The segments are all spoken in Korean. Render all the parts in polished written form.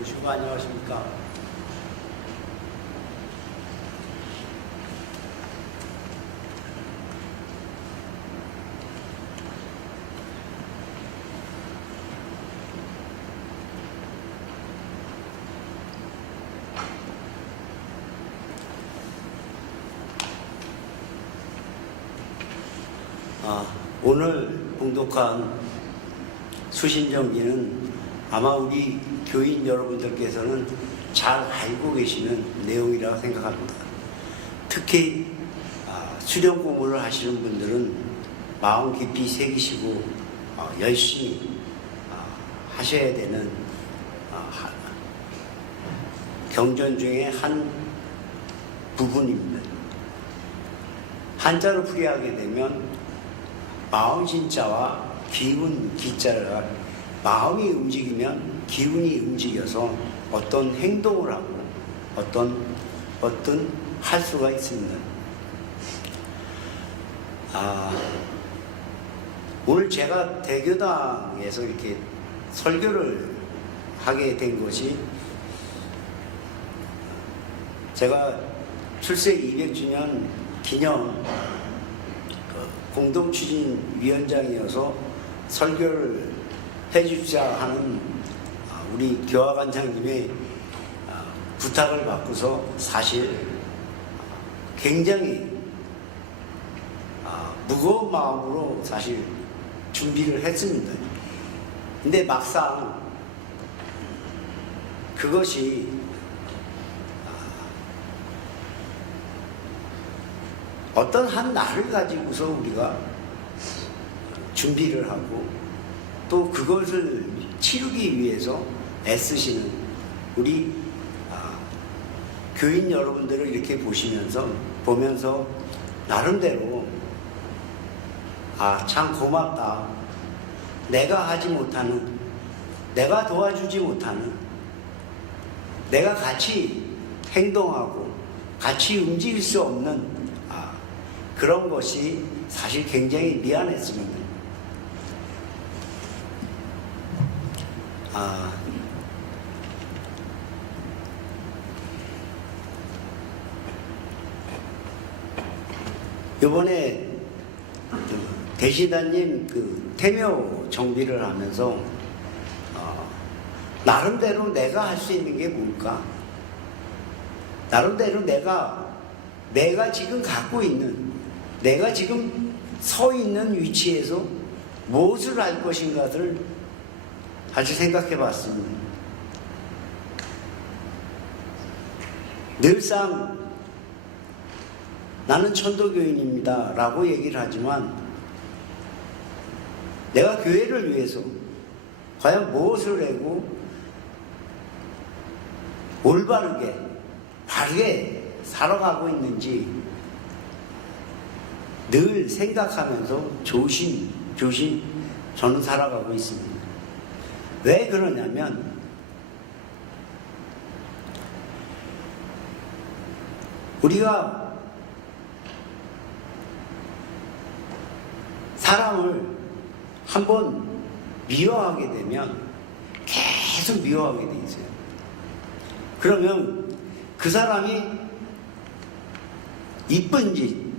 오시고 안녕하십니까. 오늘 봉독한 수신정기는 아마 우리 교인 여러분들께서는 잘 알고 계시는 내용이라고 생각합니다. 특히 수련 공부를 하시는 분들은 마음 깊이 새기시고 열심히 하셔야 되는 경전 중에 한 부분입니다. 한자로 풀이하게 되면 마음 진자와 기운 기자가 마음이 움직이면 기운이 움직여서 어떤 행동을 하고 어떤 할 수가 있습니다. 오늘 제가 대교당에서 이렇게 설교를 하게 된 것이 제가 출생 200주년 기념 공동추진위원장이어서 설교를 해주자 하는 우리 교화관장님의 부탁을 받고서 사실 굉장히 무거운 마음으로 사실 준비를 했습니다. 근데 막상 그것이 어떤 한 날을 가지고서 우리가 준비를 하고 또 그것을 치르기 위해서 애쓰시는 우리 교인 여러분들을 이렇게 보면서 나름대로 참 고맙다. 내가 하지 못하는, 내가 도와주지 못하는, 내가 같이 행동하고 같이 움직일 수 없는 그런 것이 사실 굉장히 미안했습니다. 이번에 대시다님 태묘 정비를 하면서 나름대로 내가 할 수 있는 게 뭘까? 나름대로 내가 지금 갖고 있는, 내가 지금 서 있는 위치에서 무엇을 할 것인가를 다시 생각해 봤습니다. 늘상 나는 천도교인입니다 라고 얘기를 하지만 내가 교회를 위해서 과연 무엇을 하고 올바르게 바르게 살아가고 있는지 늘 생각하면서 조심 저는 살아가고 있습니다. 왜 그러냐면 우리가 사람을 한번 미워하게 되면 계속 미워하게 돼 있어요. 그러면 그 사람이 이쁜지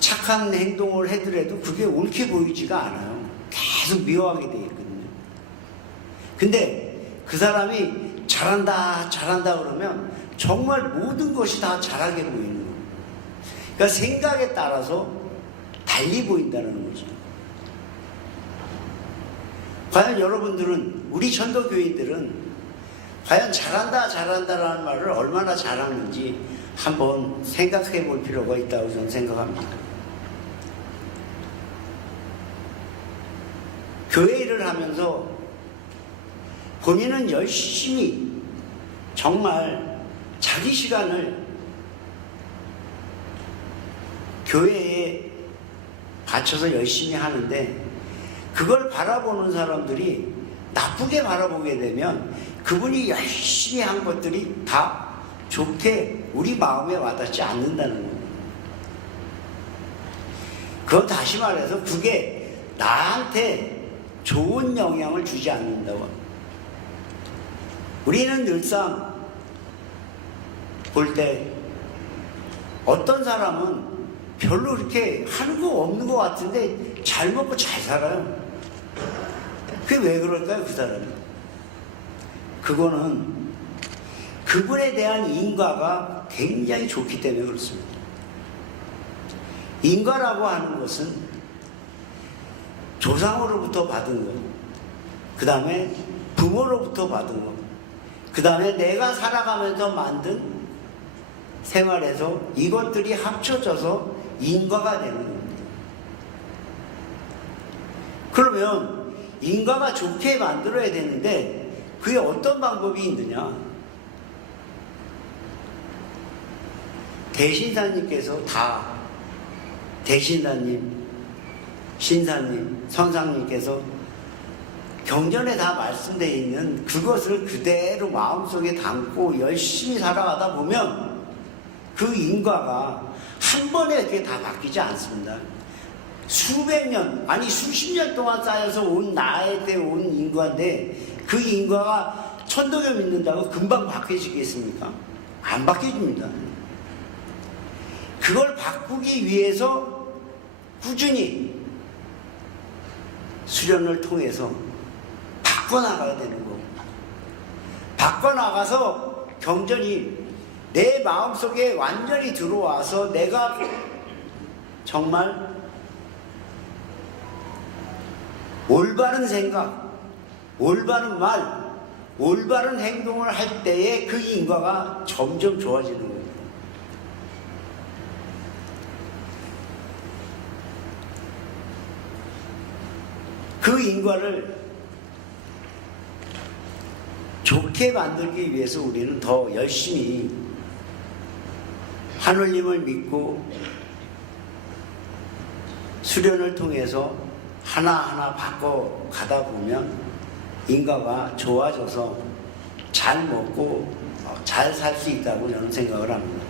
착한 행동을 해더라도 그게 옳게 보이지가 않아요. 계속 미워하게 돼 있거든요. 근데 그 사람이 잘한다 그러면 정말 모든 것이 다 잘하게 보이는 거예요. 그러니까 생각에 따라서 달리 보인다는 거죠. 과연 여러분들은, 우리 천도교인들은 과연 잘한다라는 말을 얼마나 잘하는지 한번 생각해 볼 필요가 있다고 저는 생각합니다. 교회 일을 하면서 본인은 열심히 정말 자기 시간을 교회에 바쳐서 열심히 하는데 그걸 바라보는 사람들이 나쁘게 바라보게 되면 그분이 열심히 한 것들이 다 좋게 우리 마음에 와닿지 않는다는 거예요. 그건 다시 말해서 그게 나한테 좋은 영향을 주지 않는다고. 우리는 늘상 볼 때 어떤 사람은 별로 그렇게 하는 거 없는 것 같은데 잘 먹고 잘 살아요. 그게 왜 그럴까요, 그 사람이? 그거는 그분에 대한 인과가 굉장히 좋기 때문에 그렇습니다. 인과라고 하는 것은 조상으로부터 받은 것, 그 다음에 부모로부터 받은 것, 그 다음에 내가 살아가면서 만든 생활에서 이것들이 합쳐져서 인과가 되는 겁니다. 그러면 인과가 좋게 만들어야 되는데 그게 어떤 방법이 있느냐? 대신사님께서 다, 대신사님, 신사님, 선상님께서 경전에 다 말씀되어 있는 그것을 그대로 마음속에 담고 열심히 살아가다 보면 그 인과가 한 번에 이렇게 다 바뀌지 않습니다. 수백 년, 아니 수십 년 동안 쌓여서 온 나에게 온 인과인데 그 인과가 천도교 믿는다고 금방 바뀌어지겠습니까? 안 바뀌어집니다. 그걸 바꾸기 위해서 꾸준히 수련을 통해서 바꿔나가야 되는 거고, 바꿔나가서 경전이 내 마음속에 완전히 들어와서 내가 정말 올바른 생각, 올바른 말, 올바른 행동을 할 때에 그 인과가 점점 좋아지는 거예요. 그 인과를 좋게 만들기 위해서 우리는 더 열심히 하느님을 믿고 수련을 통해서 하나하나 바꿔 가다 보면 인과가 좋아져서 잘 먹고 잘 살 수 있다고 저는 생각을 합니다.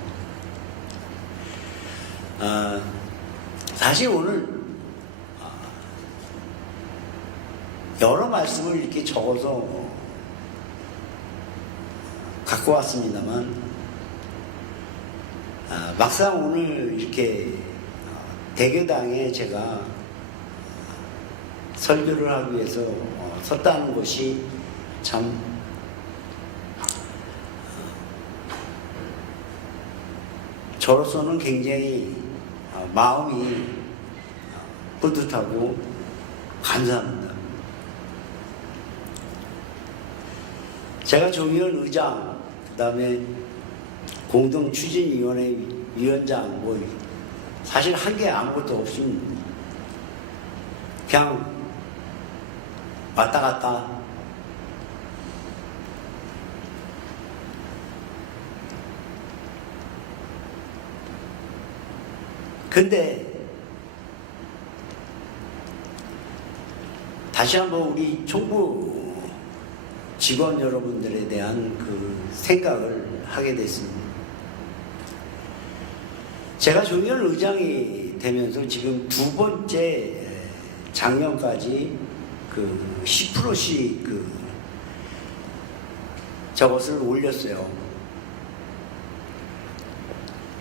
사실 오늘 여러 말씀을 이렇게 적어서 갖고 왔습니다만 막상 오늘 이렇게 대교당에 제가 설교를 하기 위해서 섰다는 것이 참 저로서는 굉장히 마음이 뿌듯하고 감사합니다. 제가 조미연 의장, 그 다음에 공동추진위원회 위원장, 뭐 사실 한 게 아무것도 없습니다. 그냥 왔다 갔다 근데 다시 한번 우리 총부 직원 여러분들에 대한 그 생각을 하게 됐습니다. 제가 조미연 의장이 되면서 지금 두 번째 작년까지 그 10%씩 그 저것을 올렸어요.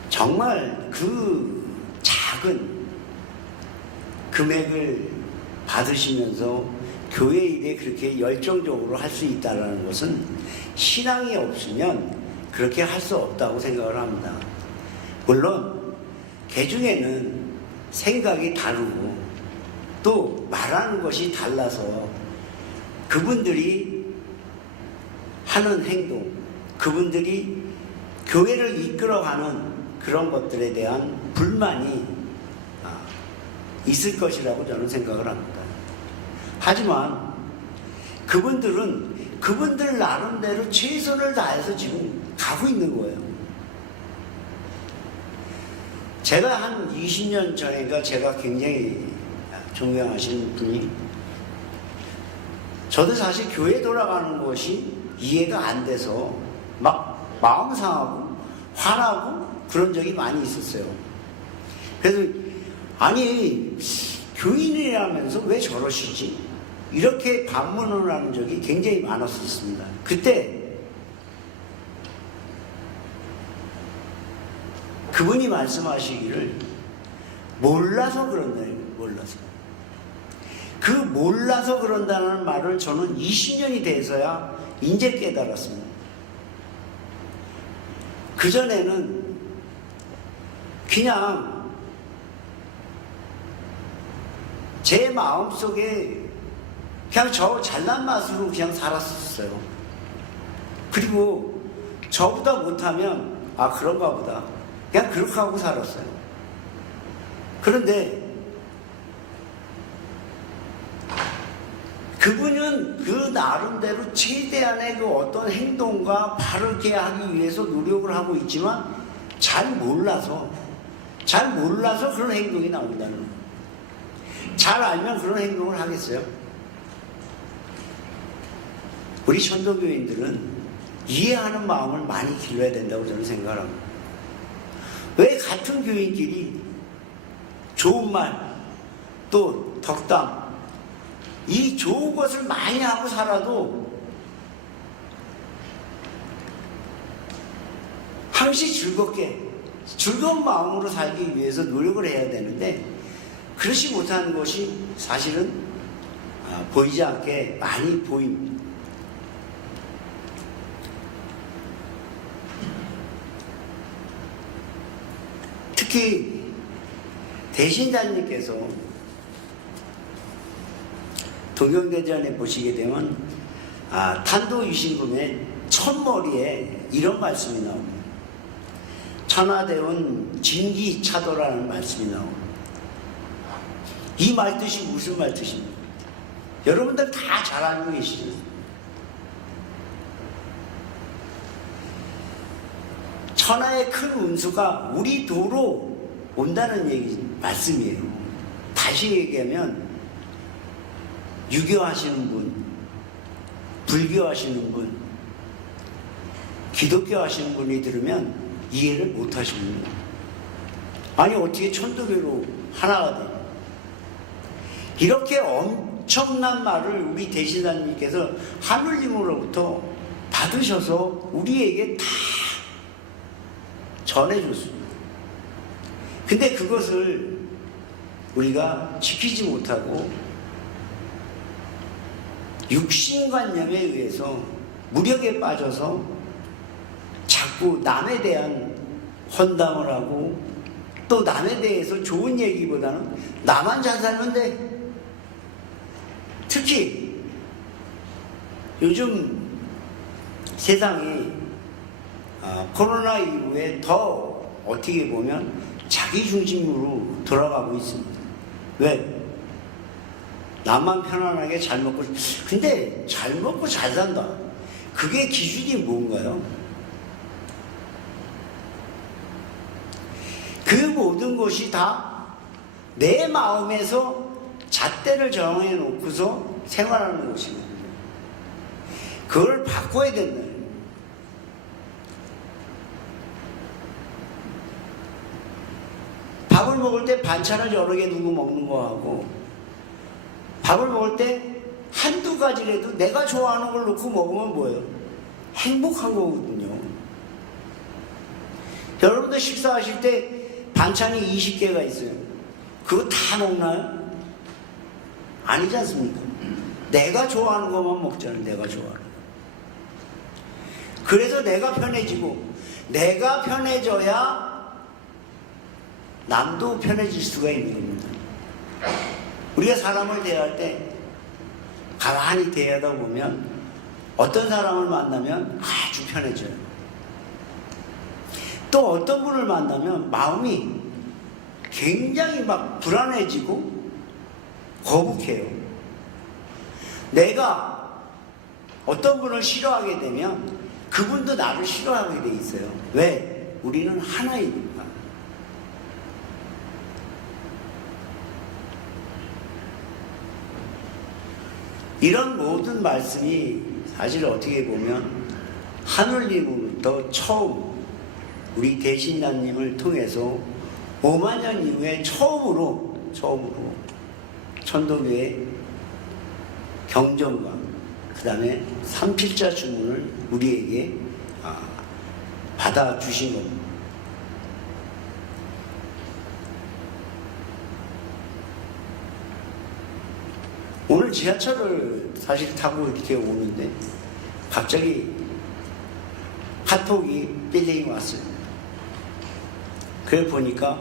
정말 그 작은 금액을 받으시면서 교회 일에 그렇게 열정적으로 할 수 있다는 것은 신앙이 없으면 그렇게 할 수 없다고 생각을 합니다. 물론 개중에는 생각이 다르고 또 말하는 것이 달라서 그분들이 하는 행동, 그분들이 교회를 이끌어가는 그런 것들에 대한 불만이 있을 것이라고 저는 생각을 합니다. 하지만 그분들은 그분들 나름대로 최선을 다해서 지금 가고 있는 거예요. 제가 한 20년 전에가 제가 굉장히 존경하시는 분이, 저도 사실 교회 돌아가는 것이 이해가 안 돼서 막 마음 상하고 화나고 그런 적이 많이 있었어요. 그래서 아니 교인이라면서 왜 저러시지? 이렇게 반문을 하는 적이 굉장히 많았었습니다. 그때 그분이 말씀하시기를 몰라서 그런다. 몰라서. 그 몰라서 그런다는 말을 저는 20년이 돼서야 이제 깨달았습니다. 그전에는 그냥 제 마음속에 그냥 저 잘난 맛으로 그냥 살았었어요. 그리고 저보다 못하면 아 그런가 보다 그냥 그렇게 하고 살았어요. 그런데 그분은 그 나름대로 최대한의 그 어떤 행동과 바르게 하기 위해서 노력을 하고 있지만 잘 몰라서 그런 행동이 나온다는 거예요. 잘 알면 그런 행동을 하겠어요? 우리 천도교인들은 이해하는 마음을 많이 길러야 된다고 저는 생각합니다. 왜 같은 교인끼리 좋은 말, 또 덕담, 이 좋은 것을 많이 하고 살아도 항시 즐거운 마음으로 살기 위해서 노력을 해야 되는데 그렇지 못하는 것이 사실은 보이지 않게 많이 보입니다. 특히 대신자님께서 동경대전에 보시게 되면 탄도유신금의 첫머리에 이런 말씀이 나옵니다. 천하대운 진기차도라는 말씀이 나옵니다. 이 말뜻이 무슨 말뜻입니까? 여러분들 다 잘 알고 계시죠? 천하의 큰 운수가 우리 도로 온다는 말씀이에요. 다시 얘기하면 유교하시는 분, 불교하시는 분, 기독교 하시는 분이 들으면 이해를 못 하십니다. 아니 어떻게 천도교로 하나가 돼요? 이렇게 엄청난 말을 우리 대신사님께서 하늘님으로부터 받으셔서 우리에게 다 전해줬습니다. 근데 그것을 우리가 지키지 못하고 육신관념에 의해서 무력에 빠져서 자꾸 남에 대한 헌담을 하고 또 남에 대해서 좋은 얘기보다는 나만 잘 살면 돼. 특히 요즘 세상이 코로나 이후에 더 어떻게 보면 자기 중심으로 돌아가고 있습니다. 왜? 나만 편안하게 잘 먹고 근데 잘 먹고 잘 산다. 그게 기준이 뭔가요? 그 모든 것이 다 내 마음에서 잣대를 정해 놓고서 생활하는 것입니다. 그걸 바꿔야 된다. 밥을 먹을 때 반찬을 여러 개 두고 먹는 거하고 밥을 먹을 때 한두 가지라도 내가 좋아하는 걸 넣고 먹으면 뭐예요? 행복한 거거든요. 여러분들 식사하실 때 반찬이 20개가 있어요. 그거 다 먹나요? 아니지 않습니까? 내가 좋아하는 것만 먹잖아요. 내가 좋아하는 거. 그래서 내가 편해지고 내가 편해져야 남도 편해질 수가 있는 겁니다. 우리가 사람을 대할 때 가만히 대하다 보면 어떤 사람을 만나면 아주 편해져요. 또 어떤 분을 만나면 마음이 굉장히 막 불안해지고 거북해요. 내가 어떤 분을 싫어하게 되면 그분도 나를 싫어하게 돼 있어요. 왜? 우리는 하나이니까. 이런 모든 말씀이 사실 어떻게 보면 하늘님으로부터 처음 우리 대신자님을 통해서 5만 년 이후에 처음으로 천도교의 경전과 그 다음에 삼필자 주문을 우리에게 받아주신 겁니다. 오늘 지하철을 사실 타고 이렇게 오는데 갑자기 카톡이 삐링이 왔어요. 그래 보니까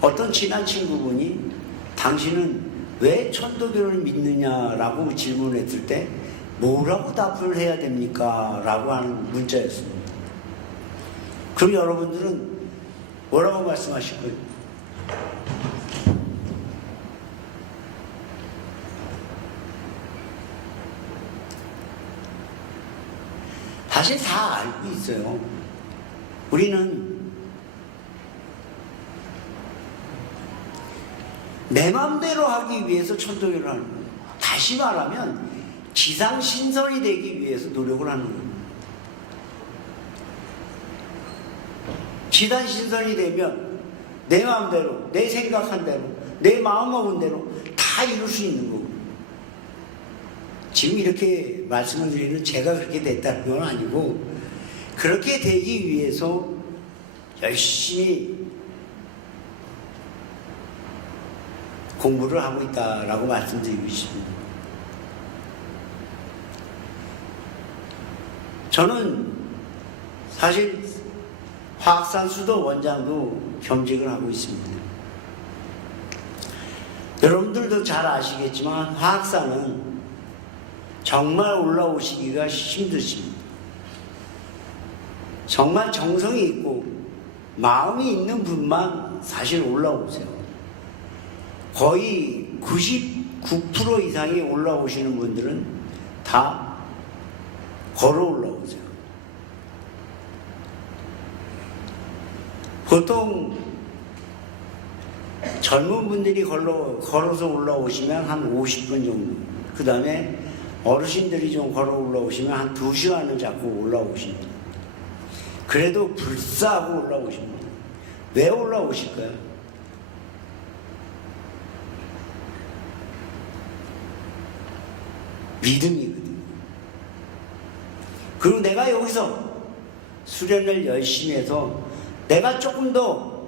어떤 친한 친구분이 당신은 왜 천도교를 믿느냐라고 질문했을 때 뭐라고 답을 해야 됩니까? 라고 하는 문자였습니다. 그럼 여러분들은 뭐라고 말씀하실 거예요? 사실 다 알고 있어요. 우리는 내 마음대로 하기 위해서 천도교를 하는 거예요. 다시 말하면 지상신선이 되기 위해서 노력을 하는 거예요. 지상신선이 되면 내 마음대로, 내 생각한 대로, 내 마음 먹은 대로 다 이룰 수 있는 거고. 지금 이렇게 말씀을 드리는 제가 그렇게 됐다는 건 아니고 그렇게 되기 위해서 열심히 공부를 하고 있다라고 말씀드리고 있습니다. 저는 사실 화학산 수도 원장도 겸직을 하고 있습니다. 여러분들도 잘 아시겠지만 화학산은 정말 올라오시기가 힘드십니다. 정말 정성이 있고 마음이 있는 분만 사실 올라오세요. 거의 99% 이상이 올라오시는 분들은 다 걸어 올라오세요. 보통 젊은 분들이 걸어서 올라오시면 한 50분 정도, 그 다음에 어르신들이 좀 걸어 올라오시면 한 2시간을 잡고 올라오십니다. 그래도 불사하고 올라오십니다. 왜 올라오실까요? 믿음이거든요. 그리고 내가 여기서 수련을 열심히 해서 내가 조금 더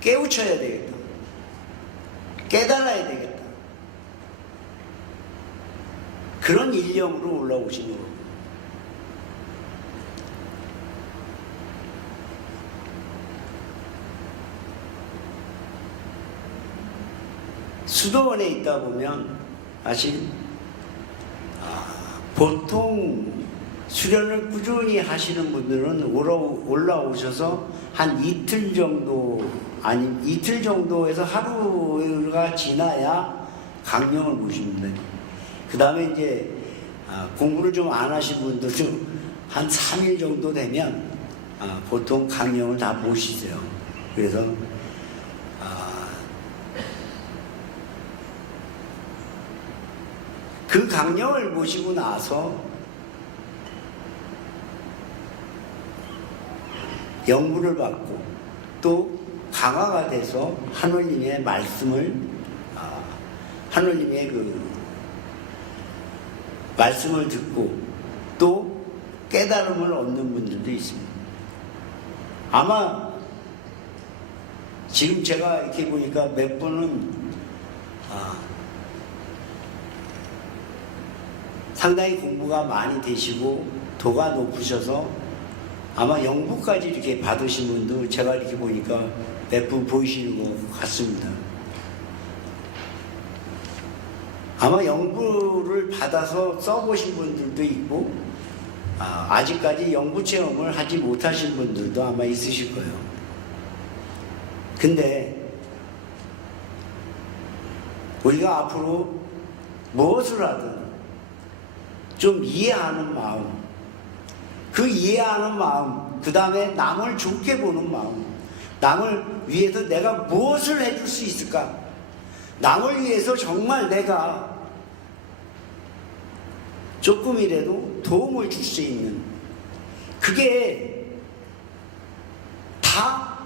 깨우쳐야 되겠다. 깨달아야 되겠다. 그런 일념으로 올라오신 거예요. 수도원에 있다 보면 사실 보통 수련을 꾸준히 하시는 분들은 올라오셔서 한 이틀 정도, 아니 이틀 정도에서 하루가 지나야 강령을 보십니다. 그 다음에 이제 공부를 좀 안 하신 분들도 한 3일 정도 되면 보통 강령을 다 보시세요. 그래서 그 강령을 보시고 나서 연구를 받고 또 강화가 돼서 하느님의 말씀을 하느님의 그 말씀을 듣고 또 깨달음을 얻는 분들도 있습니다. 아마 지금 제가 이렇게 보니까 몇 분은 상당히 공부가 많이 되시고 도가 높으셔서 아마 영부까지 이렇게 받으신 분도 제가 이렇게 보니까 몇 분 보이시는 것 같습니다. 아마 영부를 받아서 써보신 분들도 있고 아직까지 영부 체험을 하지 못하신 분들도 아마 있으실 거예요. 근데 우리가 앞으로 무엇을 하든 좀 이해하는 마음, 그 이해하는 마음, 그 다음에 남을 좋게 보는 마음, 남을 위해서 내가 무엇을 해줄 수 있을까? 남을 위해서 정말 내가 조금이라도 도움을 줄 수 있는, 그게 다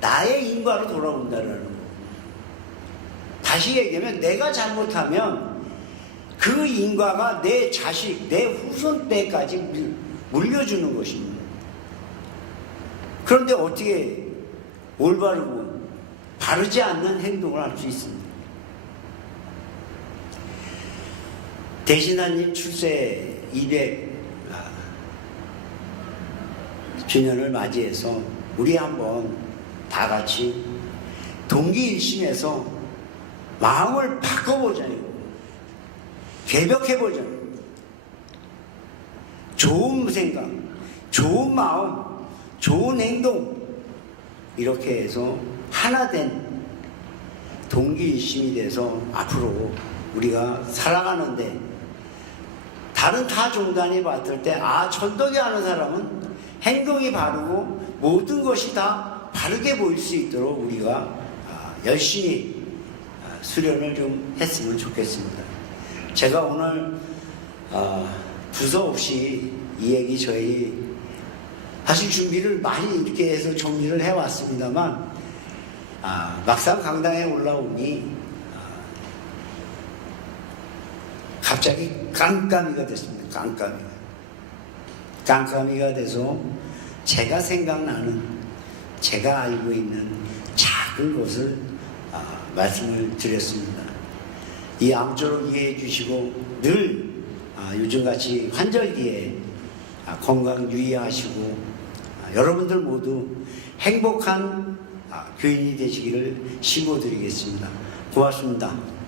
나의 인과로 돌아온다는 거. 다시 얘기하면 내가 잘못하면 그 인과가 내 자식, 내 후손 때까지 물려주는 것입니다. 그런데 어떻게 올바르고 바르지 않는 행동을 할 수 있습니다. 대신하님 출세 200주년을 맞이해서 우리 한번 다 같이 동기일심해서 마음을 바꿔보자요. 개벽해보자요. 좋은 생각, 좋은 마음, 좋은 행동 이렇게 해서 하나 된 동기일심이 돼서 앞으로 우리가 살아가는데 다른 타 종단이 봤을 때 천덕이 하는 사람은 행동이 바르고 모든 것이 다 바르게 보일 수 있도록 우리가 열심히 수련을 좀 했으면 좋겠습니다. 제가 오늘 두서없이 이 얘기 저희 사실 준비를 많이 이렇게 해서 정리를 해왔습니다만 막상 강당에 올라오니 갑자기 깜깜이가 됐습니다. 깜깜이가 돼서 제가 생각나는, 제가 알고 있는 작은 것을 말씀을 드렸습니다. 이 암조로 이해해 주시고 늘 요즘같이 환절기에 건강 유의하시고 여러분들 모두 행복한 교인이 되시기를 신고드리겠습니다. 고맙습니다.